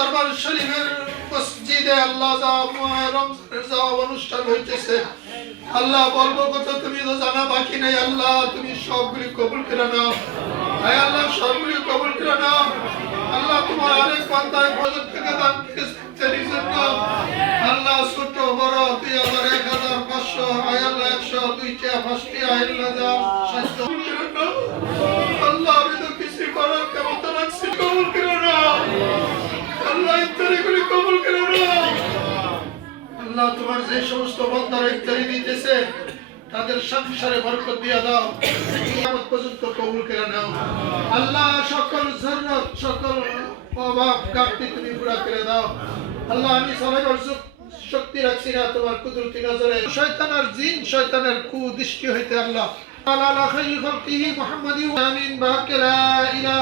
দরবার শরীফের মসজিদে আল্লাহ রমজানের অনুষ্ঠান হইতেছে। আল্লাহ বলবো কথা তুমি তো জানা বাকি নাই। আল্লাহ তুমি সবগুলি কবুল করে নাও। আয় আল্লাহ সবগুলি কবুল করে নাও। আল্লাহ তোমার অনেক বান্দায় বদর থেকে দান করেছেন জন্য আল্লাহ ছোট বড় 2000 1500 আয় আল্লাহ 100 2টা 5টা আল্লাহ সাহায্য করে নাও। আল্লাহ আমি তো কিছু করার ক্ষমতা রাখছি, কবুল করে নাও। আল্লাহ ইফতারিগুলি কবুল করে নাও। আল্লাহ তোমার যে সমস্ত বান্দারা ইফতারি দিতেছে তাদের সংসারে বরকত দিয়ে দাও, কিয়ামত পর্যন্ত কবুল করে নাও। আল্লাহ সকল জরুরত সকল অভাব ঘাটতি তুমি পুরা করে দাও। আল্লাহ আমি সবাই শক্তি রাখছি না, তোমার কুদরতি নজরে শয়তান আর জিন শয়তানের কুদৃষ্টি হইতে আল্লাহ আলা খাইরি খালকিহি মুহাম্মাদি আমিন বাকা লা ইলাহা